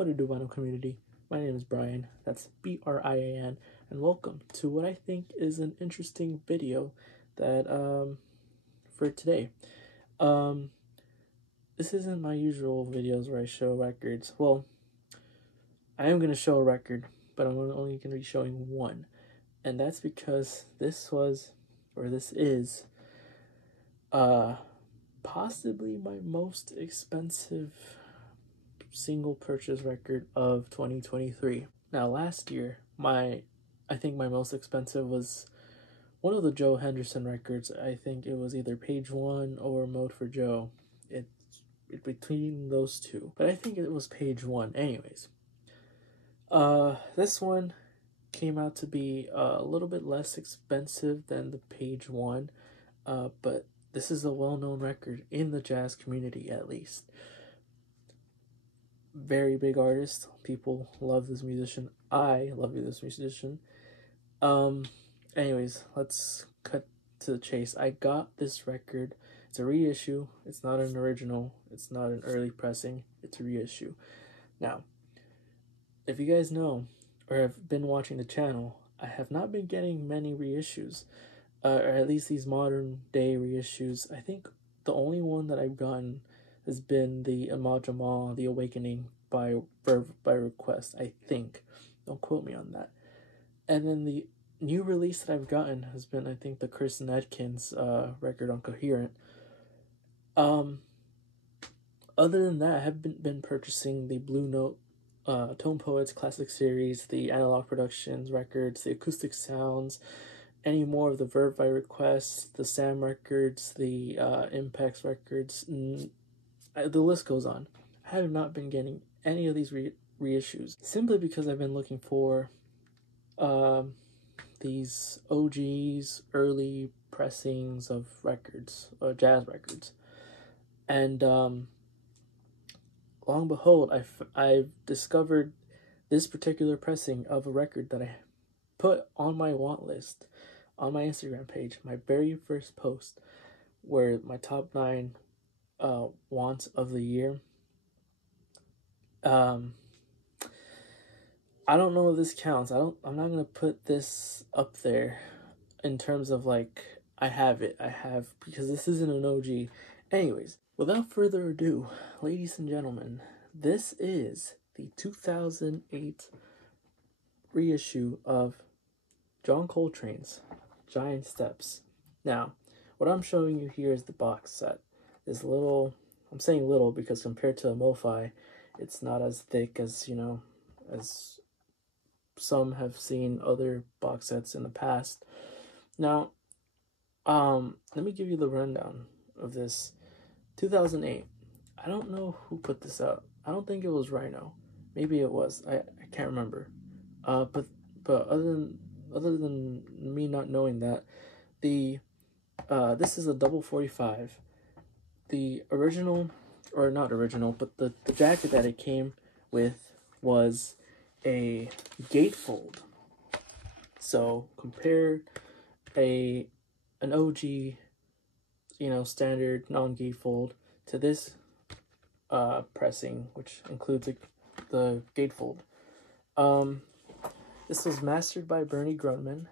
What a do, vinyl community? My name is Brian, that's Brian, and welcome to what I think is an interesting video that, for today. This isn't my usual videos where I show records. Well, I am going to show a record, but I'm only going to be showing one. And that's because this is, possibly my most expensive single purchase record of 2023. Now, last year, I think my most expensive was one of the Joe Henderson records. I think it was either Page One or Mode for Joe. It's between those two, but I think it was Page One. Anyways, this one came out to be a little bit less expensive than the Page One, but this is a well-known record in the jazz community, at least. Very big artist. People love this musician. I love this musician. Anyways, let's cut to the chase. I got this record. It's a reissue. It's not an original. It's not an early pressing. It's a reissue. Now, if you guys know or have been watching the channel, I have not been getting many reissues, or at least these modern day reissues. I think the only one that I've gotten has been the Ahmad Jamal, The Awakening by Verve by Request, I think. Don't quote me on that. And then the new release that I've gotten has been, I think, the Chris Nedkins record on Coherent. Other than that, I have been purchasing the Blue Note Tone Poets Classic Series, the Analog Productions records, the Acoustic Sounds, any more of the Verve by Request, the Sam records, the Impex records, the list goes on. I have not been getting any of these reissues, simply because I've been looking for these OGs, early pressings of records, jazz records. And long and behold, I've discovered this particular pressing of a record that I put on my want list on my Instagram page, my very first post, where my top 9 wants of the year. I don't know if this counts. I'm not gonna put this up there in terms of like I have, because this isn't an OG. Anyways, without further ado, ladies and gentlemen, this is the 2008 reissue of John Coltrane's Giant Steps. Now, what I'm showing you here is the box set. This little, I'm saying little because compared to a MoFi, it's not as thick as, you know, as some have seen other box sets in the past. Now, let me give you the rundown of this. 2008. I don't know who put this out. I don't think it was Rhino. Maybe it was. I can't remember. But other than me not knowing that, this is a double 45. The original, or not original, but the jacket that it came with was a gatefold. So compare an OG, you know, standard non-gatefold to this pressing, which includes the gatefold. This was mastered by Bernie Grundman,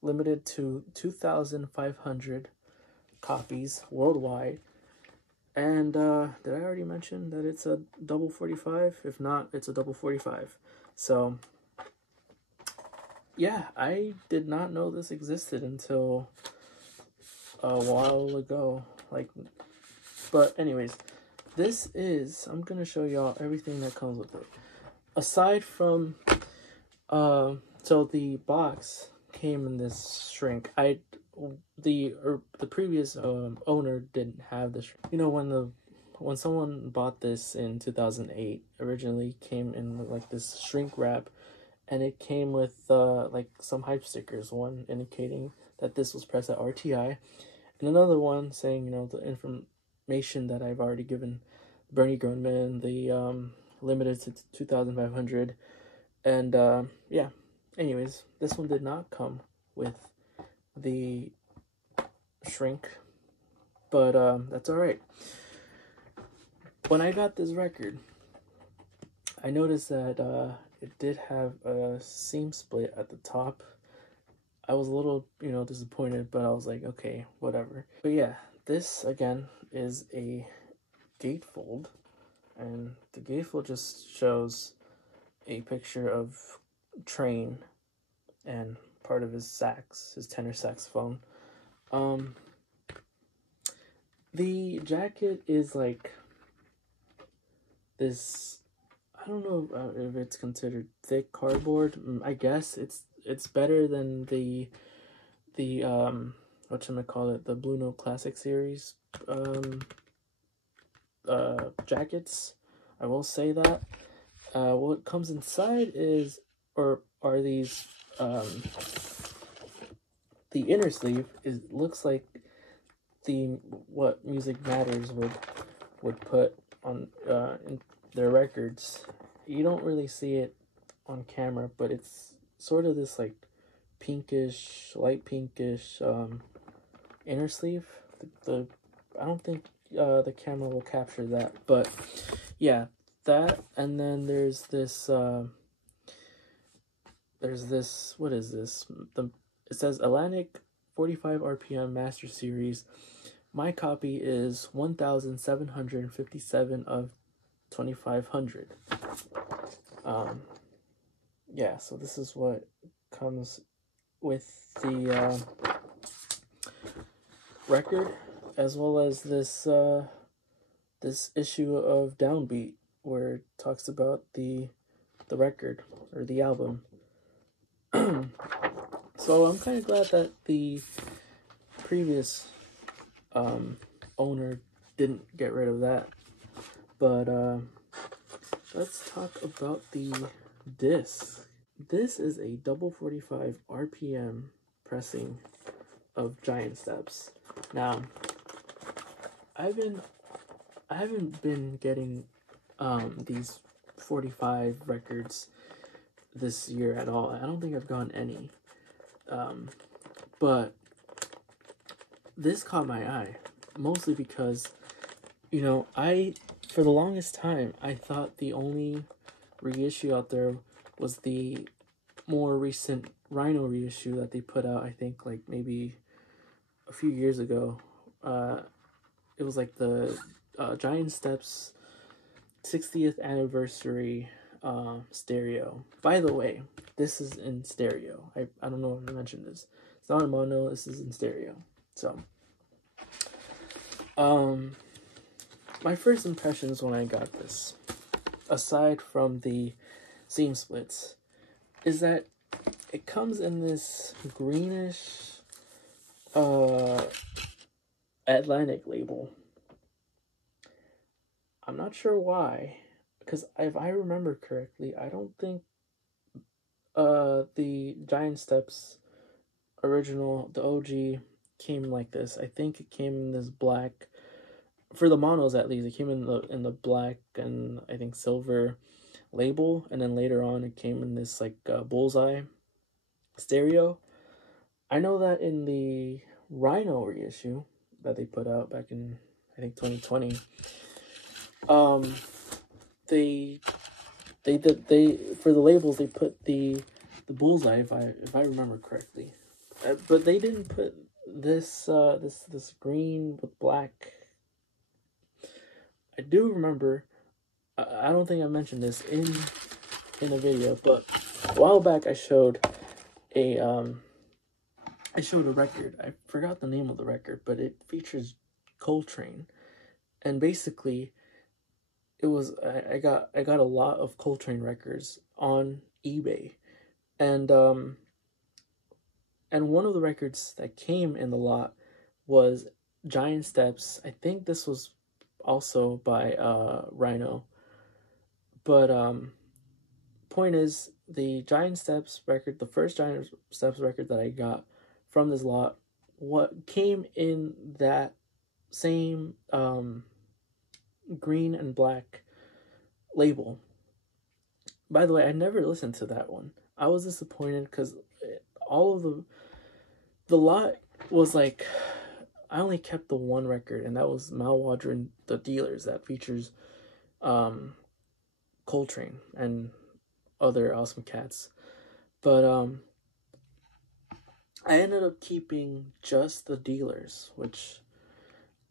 limited to 2,500 copies worldwide. And did I already mention that it's a double 45? If not, it's a double 45. So yeah, I did not know this existed until a while ago. But anyways, this is, I'm gonna show y'all everything that comes with it. Aside from, so the box came in this shrink. The previous owner didn't have this. You know, when someone bought this in 2008, originally came in like this shrink wrap, and it came with like some hype stickers. One indicating that this was pressed at RTI, and another one saying, you know, the information that I've already given, Bernie Grundman, the limited to 2,500, and yeah. Anyways, this one did not come with the shrink, but that's all right. When I got this record, I noticed that it did have a seam split at the top. I was a little, disappointed, but I was like, okay, whatever. But yeah, this again is a gatefold, and the gatefold just shows a picture of Train and part of his sax, his tenor saxophone. The jacket is like this. I don't know if it's considered thick cardboard. I guess it's better than the whatchamacallit, the Blue Note Classic series jackets. I will say that. What comes inside are these the inner sleeve looks like what Music Matters would put on in their records. You don't really see it on camera, but it's sort of this like pinkish, light pinkish inner sleeve. I don't think the camera will capture that, but yeah, that. And then there's this what is this? It says Atlantic 45 RPM Master Series. My copy is 1,757 of 2,500. Yeah, so this is what comes with the record, as well as this this issue of Downbeat, where it talks about the record or the album. So I'm kind of glad that the previous owner didn't get rid of that. But let's talk about the disc. This is a double 45 RPM pressing of Giant Steps. Now, I haven't been getting these 45 records this year at all. I don't think I've gotten any. But this caught my eye, mostly because, for the longest time, I thought the only reissue out there was the more recent Rhino reissue that they put out, I think, like, maybe a few years ago. It was like the Giant Steps 60th anniversary stereo. By the way, this is in stereo. I don't know if I mentioned this. It's not in mono, this is in stereo. So, my first impressions when I got this, aside from the seam splits, is that it comes in this greenish Atlantic label. I'm not sure why, because if I remember correctly, I don't think the Giant Steps original, the OG, came like this. I think it came in this black, for the monos at least, it came in the black and I think silver label, and then later on it came in this like bullseye stereo. I know that in the Rhino reissue that they put out back in, I think, 2020, they for the labels they put the bullseye, if I remember correctly, but they didn't put this this green with black. I do remember. I don't think I mentioned this in a video, but a while back I showed a record. I forgot the name of the record, but it features Coltrane, and basically it was I got a lot of Coltrane records on eBay, and one of the records that came in the lot was Giant Steps. I think this was also by Rhino, but point is, the Giant Steps record, the first Giant Steps record that I got from this lot, what came in that same green and black label. By the way, I never listened to that one. I was disappointed because all of the lot was like, I only kept the one record, and that was Mal Waldron, The Dealers, that features Coltrane and other awesome cats. But I ended up keeping just the dealers, which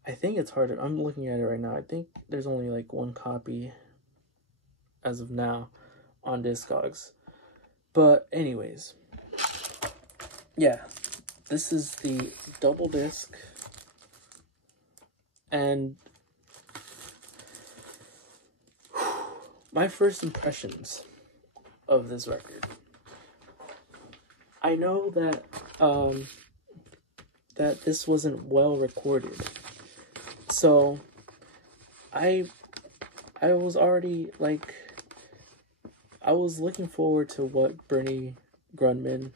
I think it's harder. I'm looking at it right now. I think there's only like one copy as of now on Discogs. But anyways, yeah, this is the double disc, and my first impressions of this record. I know that that this wasn't well recorded, so I was already like, I was looking forward to what Bernie Grundman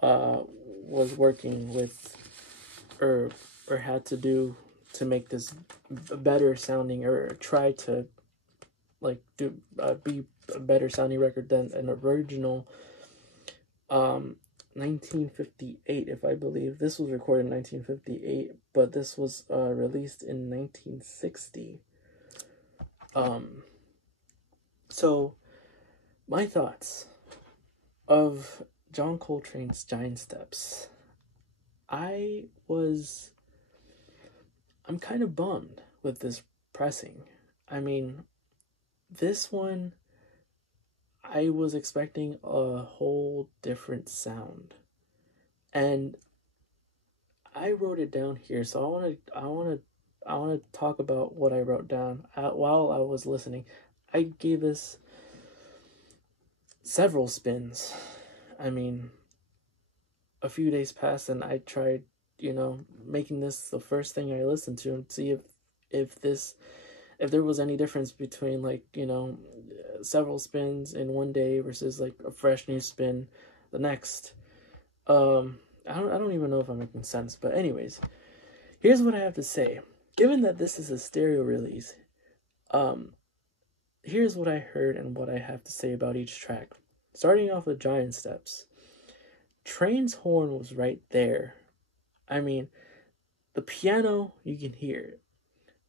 was working with or had to do to make this better sounding, or try to like do be a better sounding record than an original 1958, if I believe. This was recorded in 1958, but this was released in 1960. So my thoughts of John Coltrane's Giant Steps. I'm kind of bummed with this pressing. I mean, this one, I was expecting a whole different sound. And I wrote it down here, so I want to talk about what I wrote down while I was listening. I gave this several spins. I mean, a few days passed and I tried, making this the first thing I listened to and see if there was any difference between, like, several spins in one day versus like a fresh new spin the next. I don't even know if I'm making sense, but anyways, here's what I have to say. Given that this is a stereo release, here's what I heard and what I have to say about each track. Starting off with Giant Steps. Train's horn was right there. I mean, the piano, you can hear it.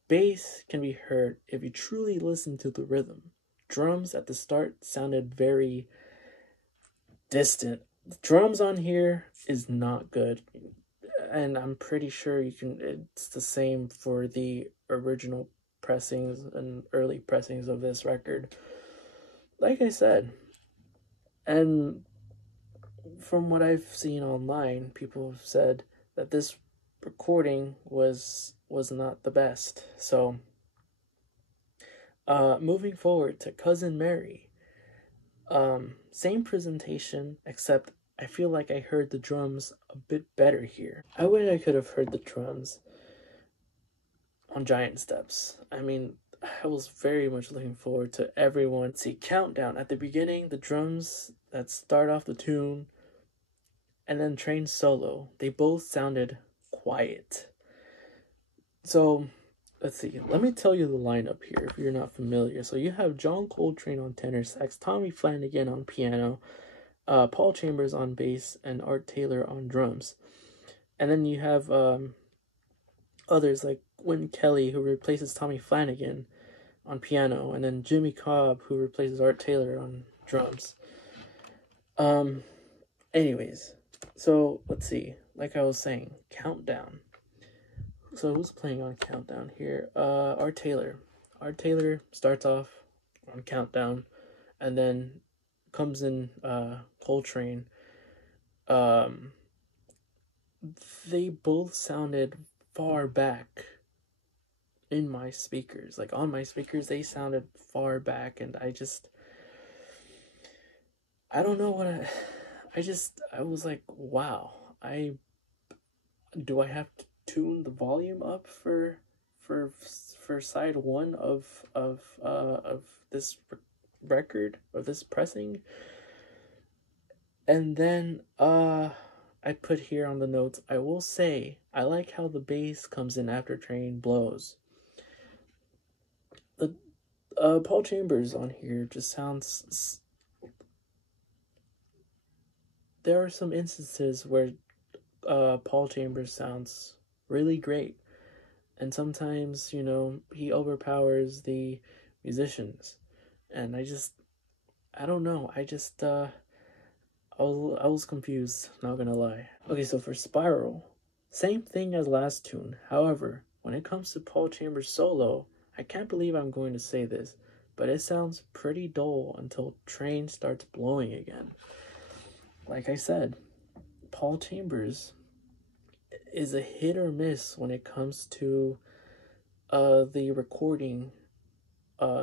Bass can be heard if you truly listen to the rhythm. Drums at the start sounded very distant. The drums on here is not good. And I'm pretty sure it's the same for the original pressings and early pressings of this record. Like I said, and from what I've seen online, people have said that this recording was not the best. So, moving forward to Cousin Mary. Same presentation, except I feel like I heard the drums a bit better here. I wish I could have heard the drums on Giant Steps. I mean, I was very much looking forward to everyone. See, Countdown. At the beginning, the drums that start off the tune, and then Train solo, they both sounded quiet. So, let's see. Let me tell you the lineup here if you're not familiar. So you have John Coltrane on tenor sax, Tommy Flanagan on piano, Paul Chambers on bass, and Art Taylor on drums. And then you have others like Wynton Kelly, who replaces Tommy Flanagan on piano, and then Jimmy Cobb, who replaces Art Taylor on drums. Anyways, so let's see. Like I was saying, Countdown. So who's playing on Countdown here? Art Taylor. Art Taylor starts off on Countdown, and then comes in Coltrane. They both sounded far back in my speakers. Like on my speakers, they sounded far back, and I don't know what I was like, wow. Do I have to tune the volume up for side one of this record, or this pressing? And then I put here on the notes, I will say I like how the bass comes in after Train blows. The Paul Chambers on here just sounds. There are some instances where Paul Chambers sounds really great, and sometimes he overpowers the musicians. and I don't know. I was confused, not gonna lie. Okay, so for Spiral, same thing as last tune. However, when it comes to Paul Chambers solo, I can't believe I'm going to say this, but it sounds pretty dull until Train starts blowing again. Like I said, Paul Chambers is a hit or miss when it comes to the recording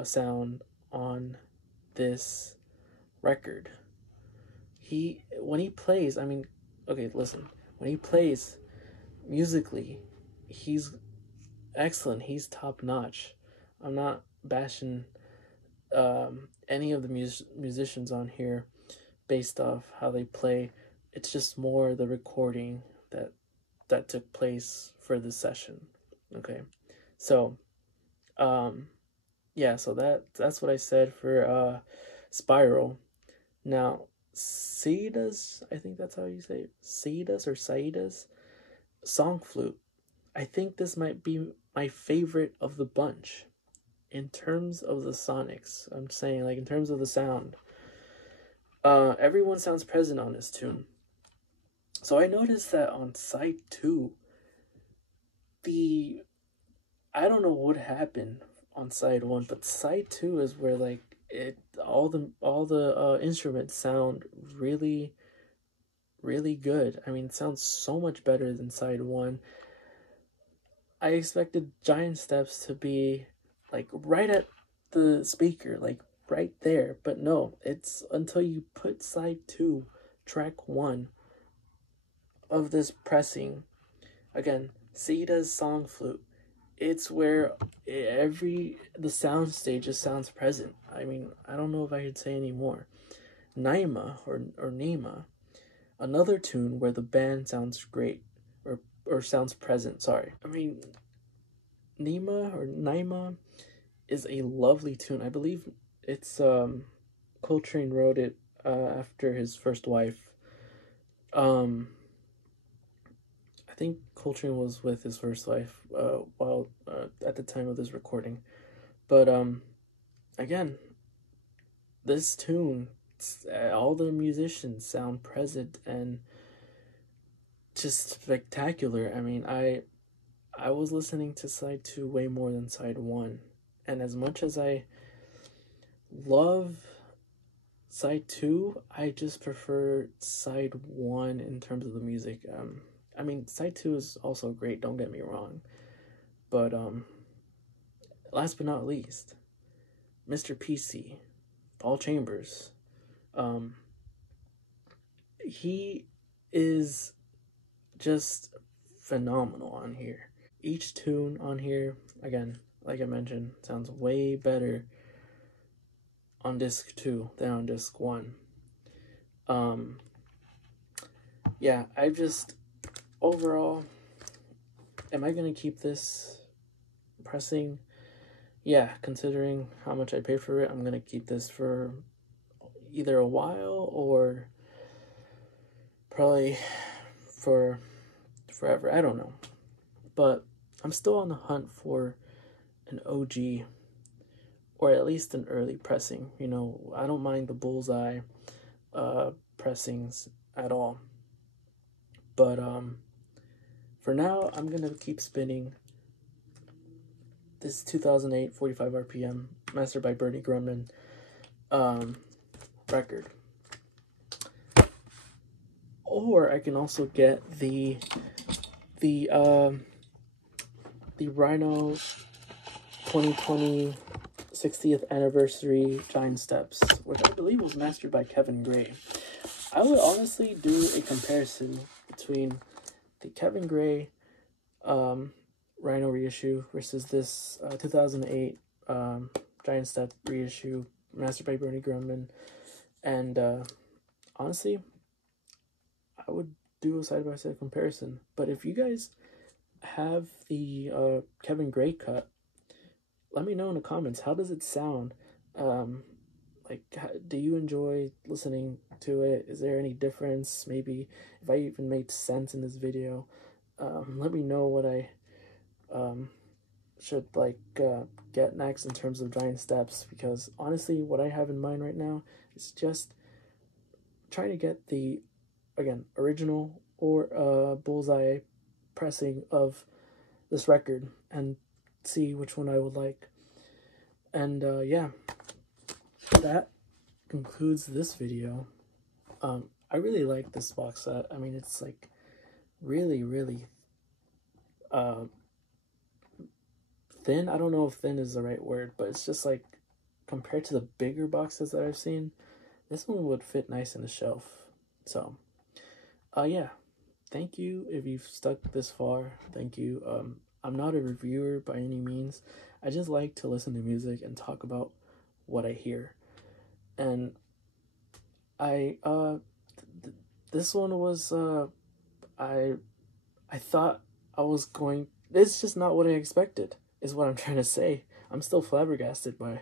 sound on this record. When he plays, I mean, okay, listen. When he plays musically, he's excellent. He's top notch. I'm not bashing any of the musicians on here based off how they play. It's just more the recording that took place for this session. Okay, so yeah, so that's what I said for Spiral. Now, Saida's, I think that's how you say it, Saida's Song Flute. I think this might be my favorite of the bunch in terms of the sonics. I'm saying, like, in terms of the sound. Everyone sounds present on this tune. So I noticed that on side 2, I don't know what happened on side 1, but side 2 is where, like, all the instruments sound really, really good. I mean, it sounds so much better than side 1. I expected Giant Steps to be like right at the speaker, like right there, but no, it's until you put side 2, track 1 of this pressing, again, Saida's Song Flute, it's where the sound stage just sounds present. I mean, I don't know if I could say any more. Naima or Nima, another tune where the band sounds great or sounds present. Sorry, I mean, Naima is a lovely tune. I believe it's Coltrane wrote it after his first wife. I think Coltrane was with his first wife while at the time of this recording. But again, this tune, all the musicians sound present and just spectacular. I mean, I was listening to side 2 way more than side 1, and as much as I love side 2, I just prefer side 1 in terms of the music. I mean, side 2 is also great, don't get me wrong, but last but not least, Mr. PC, Paul Chambers. He is just phenomenal on here. Each tune on here, again, like I mentioned, sounds way better on disc 2 than on disc 1. Yeah, I just, overall, am I gonna keep this pressing? Yeah, considering how much I paid for it, I'm gonna keep this for either a while or probably for forever. I don't know, but I'm still on the hunt for an OG or at least an early pressing. You know, I don't mind the Bullseye pressings at all, but for now I'm gonna keep spinning this 2008 45 RPM mastered by Bernie Grundman record. Or I can also get the Rhino 2020 60th anniversary Giant Steps, which I believe was mastered by Kevin Gray. I would honestly do a comparison between the Kevin Gray Rhino reissue versus this 2008 Giant Step reissue mastered by Bernie Grundman, and honestly, I would do a side-by-side comparison. But if you guys have the Kevin Gray cut, let me know in the comments. How does it sound? Like, do you enjoy listening to it? Is there any difference? Maybe if I even made sense in this video. Let me know what I should like get next in terms of giant steps, because honestly what I have in mind right now is just trying to get the, again, original or bullseye pressing of this record and see which one I would like. And yeah, that concludes this video. I really like this box set. I mean, it's like really, really thin. I don't know if thin is the right word, but it's just like, compared to the bigger boxes that I've seen, this one would fit nice in the shelf. So, yeah, thank you if you've stuck this far. Thank you. I'm not a reviewer by any means. I just like to listen to music and talk about what I hear. And this one was I thought I was going. It's just not what I expected, is what I'm trying to say. I'm still flabbergasted by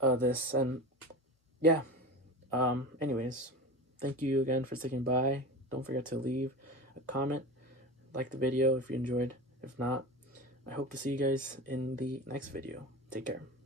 this, and yeah. Anyways, thank you again for sticking by. Don't forget to leave a comment, like the video if you enjoyed. If not, I hope to see you guys in the next video. Take care.